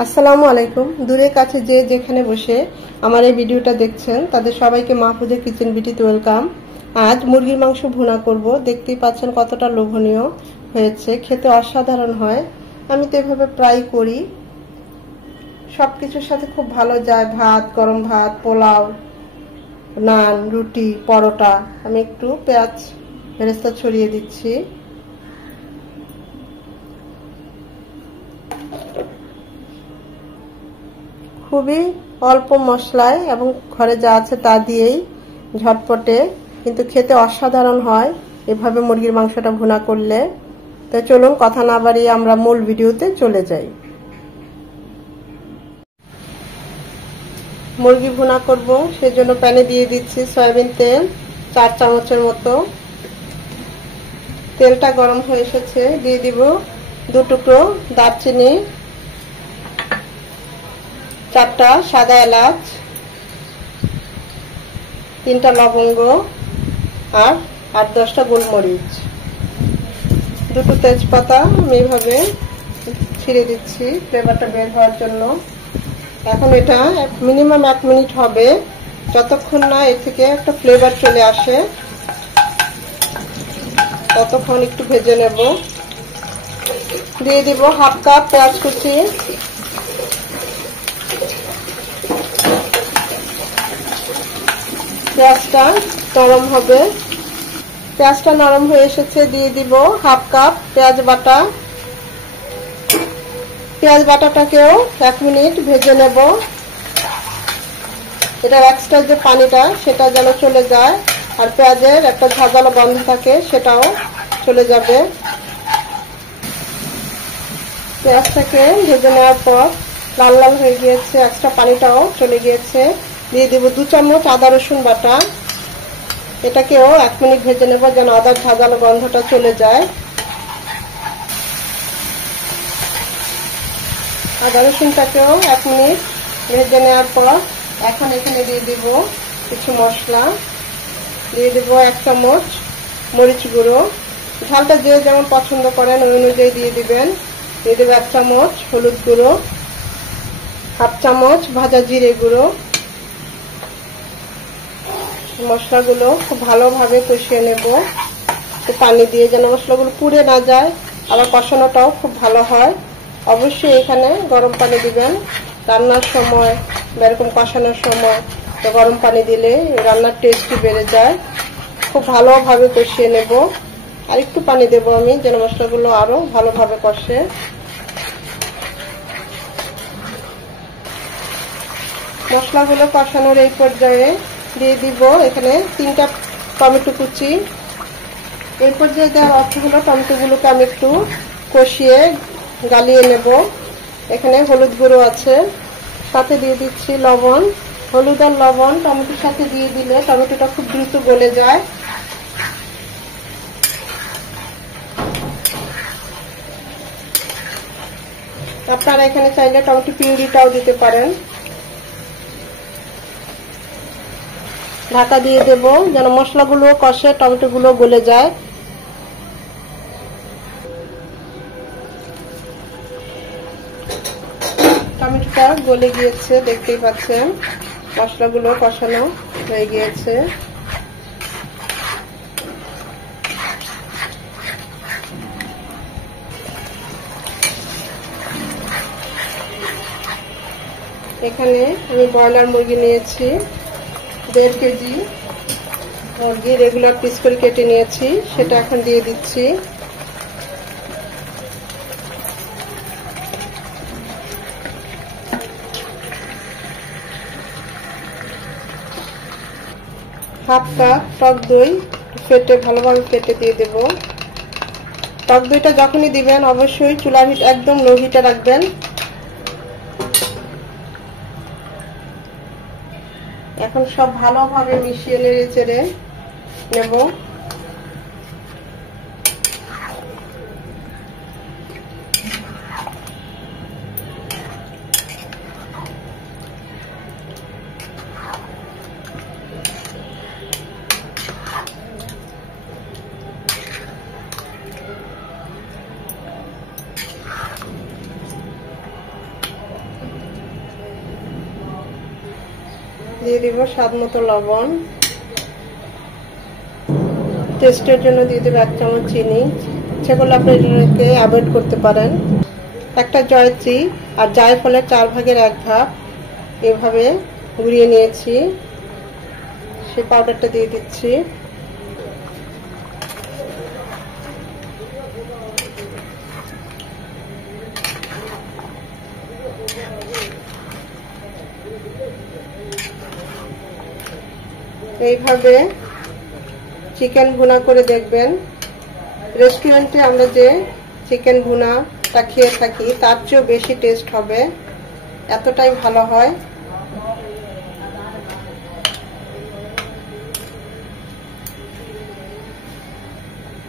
আসসালামু আলাইকুম। দূরে কাছে যে যেখানে বসে আমার এই ভিডিওটা দেখছেন তাদের সবাইকে মাহফুজের কিচেন বিটিতে ওয়েলকাম। আজ মুরগির মাংস ভুনা করব। দেখতেই পাচ্ছেন কতটা লোভনীয় হয়েছে, খেতে অসাধারণ হয়। আমি তো এভাবে প্রায় করি, সবকিছুর সাথে খুব ভালো যায়। ভাত, গরম ভাত, পোলাও, নান, রুটি, পরোটা। আমি একটু পেঁয়াজ বেরেস্তা ছড়িয়ে দিচ্ছি। খুবই অল্প মশলায় এবং ঘরে যা আছে তা দিয়েই ঝটপটে কিন্তু খেতে অসাধারণ হয় এভাবে মুরগির মাংসটা ভুনা করলে। তো চলুন কথা না বাড়িয়ে আমরা মূল ভিডিওতে চলে যাই। মুরগি ভুনা করব, সেজন্য প্যানে দিয়ে দিচ্ছি সয়াবিন তেল 4 চামচের মতো। তেলটা গরম হয়ে এসেছে, দিয়ে দিব 2 টুকরো দারচিনি, 4টা সাদা এলাচ, 3টা লবঙ্গ আর 8-10টা গোলমরিচ, 2টো তেজপাতা আমি এইভাবে ছিঁড়ে দিচ্ছি ফ্লেভারটা বের হওয়ার জন্য। এখন এটা মিনিমাম 1 মিনিট হবে, যতক্ষণ না এর থেকে একটা ফ্লেভার চলে আসে ততক্ষণ একটু ভেজে নেব। দিয়ে দিব 1/2 কাপ পেঁয়াজ কুচি, পেঁয়াজটা নরম হবে। পেঁয়াজটা নরম হয়ে এসেছে, দিয়ে দিব 1/2 কাপ পেঁয়াজ বাটা। পেঁয়াজ বাটাটাকেও 1 মিনিট ভেজে নেব। এটার এক্সট্রা যে পানিটা সেটা যেন চলে যায়, আর পেঁয়াজের একটা ঝাঁঝালো গন্ধ থাকে সেটাও চলে যাবে। পেঁয়াজটাকে ভেজে নেওয়ার পর লাল লাল হয়ে গিয়েছে, এক্সট্রা পানিটাও চলে গিয়েছে। দিয়ে দেব 2 চামচ আদা রসুন বাটা। এটাকেও 1 মিনিট ভেজে নেব যেন আদার ঝাঁঝালো গন্ধটা চলে যায়। আদা রসুনটাকেও 1 মিনিট ভেজে নেওয়ার পর এখন এখানে দিয়ে দিব কিছু মশলা। দিয়ে দেব 1 চামচ মরিচ গুঁড়ো, ঝালটা যে যেমন পছন্দ করেন ওই অনুযায়ী দিয়ে দিবেন। দিয়ে দেব 1 চামচ হলুদ গুঁড়ো, 1/2 চামচ ভাজা জিরে গুঁড়ো। মশলাগুলো খুব ভালোভাবে কষিয়ে নেব পানি দিয়ে, যেন মশলাগুলো পুড়ে না যায়, আবার কষানোটাও খুব ভালো হয়। অবশ্যই এখানে গরম পানি দিবেন রান্নার সময় বা এরকম কষানোর সময়। তো গরম পানি দিলে রান্নার টেস্টই বেড়ে যায়। খুব ভালোভাবে কষিয়ে নেব। আর একটু পানি দেব আমি, যেন মশলাগুলো আরো ভালোভাবে কষে। মশলাগুলো কষানোর এই পর্যায়ে দিয়ে দিব এখানে 3টা টমেটো কুচি। এই পর্যায়ে দেওয়ার অর্থ হলো টমেটোগুলোকে আমি একটু কষিয়ে গালিয়ে নেব। এখানে হলুদ গুঁড়ো আছে, সাথে দিয়ে দিচ্ছি লবণ। হলুদ আর লবণ টমেটোর সাথে দিয়ে দিলে টমেটোটা খুব দ্রুত গলে যায়। আপনারা এখানে চাইলে টমেটো পিউরিটাও দিতে পারেন। ঢাকা দিয়ে দেব যেন মশলাগুলো কষে টমেটোগুলো গলে যায়। টমেটোটা গলে গিয়েছে, দেখতেই পাচ্ছেন মশলাগুলো কষানো হয়ে গিয়েছে। এখানে আমি ব্রয়লার মুরগি নিয়েছি 1.5 কেজি মুরগি, রেগুলার পিস করে কেটে নিয়েছি, সেটা এখন দিয়ে দিচ্ছি। হাফ কাপ টক দই ভালোভাবে ফেটে দিয়ে দেব। টক দইটা যখনই দিবেন অবশ্যই চুলার হিট একদম লো হিটে রাখবেন। এখন সব ভালোভাবে মিশিয়ে নেড়ে চেড়ে নেব। দিয়ে দিব স্বাদ মতো লবণ, টেস্টের জন্য দিয়ে দেব 1 চামচ চিনি, ইচ্ছা করলে আপনি এটাকে অ্যাভয়েড করতে পারেন। একটা জয়ত্রী আর জায়ফলের 4 ভাগের 1 ভাগ এভাবে গুঁড়িয়ে নিয়েছি, সেই পাউডারটা দিয়ে দিচ্ছি। এইভাবে চিকেন ভুনা করে দেখবেন। রেস্টুরেন্টে আমরা যে চিকেন ভুনাটা খেয়ে থাকি তার চেয়েও বেশি টেস্ট হবে, এতটাই ভালো হয়।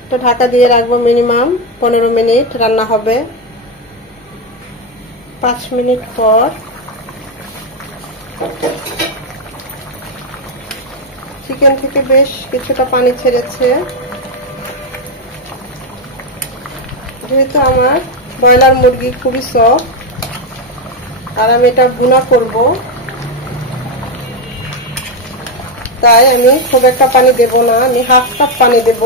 তো ঢাকা দিয়ে রাখবো, মিনিমাম 15 মিনিট রান্না হবে। 5 মিনিট পর চিকেন থেকে বেশ কিছুটা পানি ছেড়েছে। যেহেতু আমার ব্রয়লার মুরগি খুবই সফট আর আমি এটা ভুনা করব, তাই আমি খুব একটা পানি দেব না, আমি হাফ কাপ পানি দেব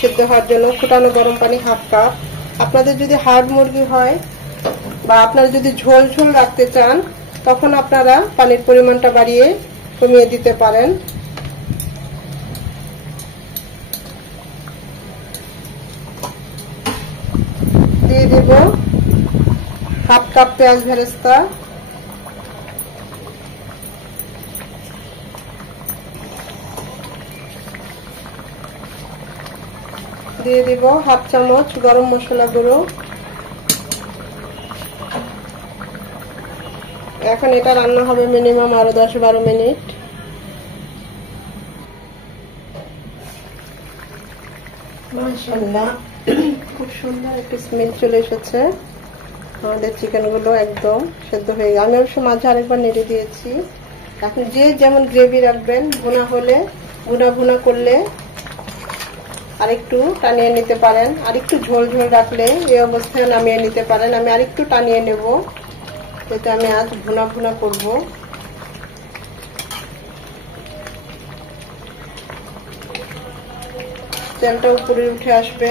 সিদ্ধ হওয়ার জন্য, ফুটানো গরম পানি হাফ কাপ। আপনাদের যদি হার্ড মুরগি হয় বা আপনারা যদি ঝোল ঝোল রাখতে চান তখন আপনারা পানির পরিমাণটা বাড়িয়ে কমিয়ে দিতে পারেন। দিয়ে দিব হাফ কাপ পেঁয়াজ বেরেস্তা, দিয়ে দিব হাফ চামচ গরম মশলা গুঁড়ো। এখন এটা রান্না হবে মিনিমাম আরো 10-12 মিনিট। মাশাআল্লাহ, খুব সুন্দর একটা স্মেল চলে এসেছে। আমাদের চিকেন গুলো একদম সেদ্ধ হয়ে গেছে। আমি অবশ্য মাঝে আরেকবার নেড়ে দিয়েছি। এখন যে যেমন গ্রেভি রাখবেন, ভুনা হলে ভুনা করলে আরেকটু টানিয়ে নিতে পারেন, আরেকটু ঝোল ঝোল রাখলে এই অবস্থায় নামিয়ে নিতে পারেন। আমি আরেকটু টানিয়ে নেব, যেটা আমি আজ ভুনা করব। তেলটা উপরে উঠে আসবে।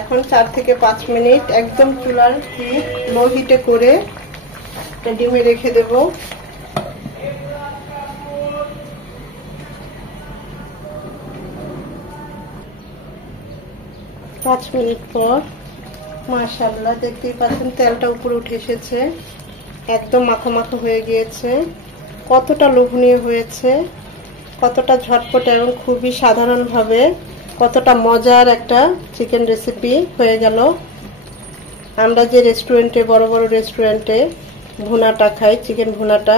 এখন 4 থেকে 5 মিনিট একদম চুলার হিট লো হিটে করে ডিমে রেখে দেব। 5 মিনিট পর মাশাআল্লাহ দেখতেই পাচ্ছেন তেলটা উপরে উঠে এসেছে, একদম মাখো মাখো হয়ে গিয়েছে। কতটা লোভনীয় হয়েছে, কতটা ঝটপট এবং খুবই সাধারণভাবে কতটা মজার একটা চিকেন রেসিপি হয়ে গেল। আমরা যে রেস্টুরেন্টে, বড় বড় রেস্টুরেন্টে ভুনাটা খাই, চিকেন ভুনাটা,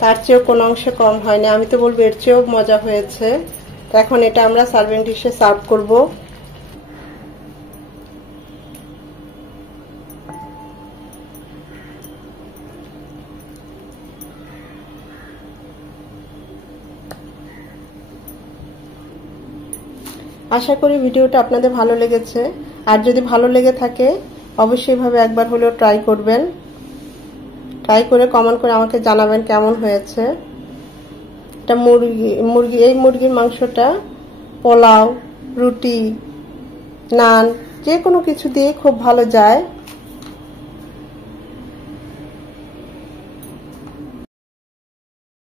তার চেয়েও কোনো অংশে কম হয়নি। আমি তো বলবো এর চেয়েও মজা হয়েছে। এখন এটা আমরা সার্ভিং ডিশে সার্ভ করব। আশা করি ভিডিওটা আপনাদের ভালো লেগেছে, আর যদি ভালো লেগে থাকে অবশ্যই ভাবে একবার হলেও ট্রাই করবেন। ট্রাই করে কমেন্ট করে আমাকে জানাবেন কেমন হয়েছে। এটা মুরগি এই মুরগির মাংসটা পোলাও, রুটি, নান যে কোনো কিছু দিয়ে খুব ভালো যায়।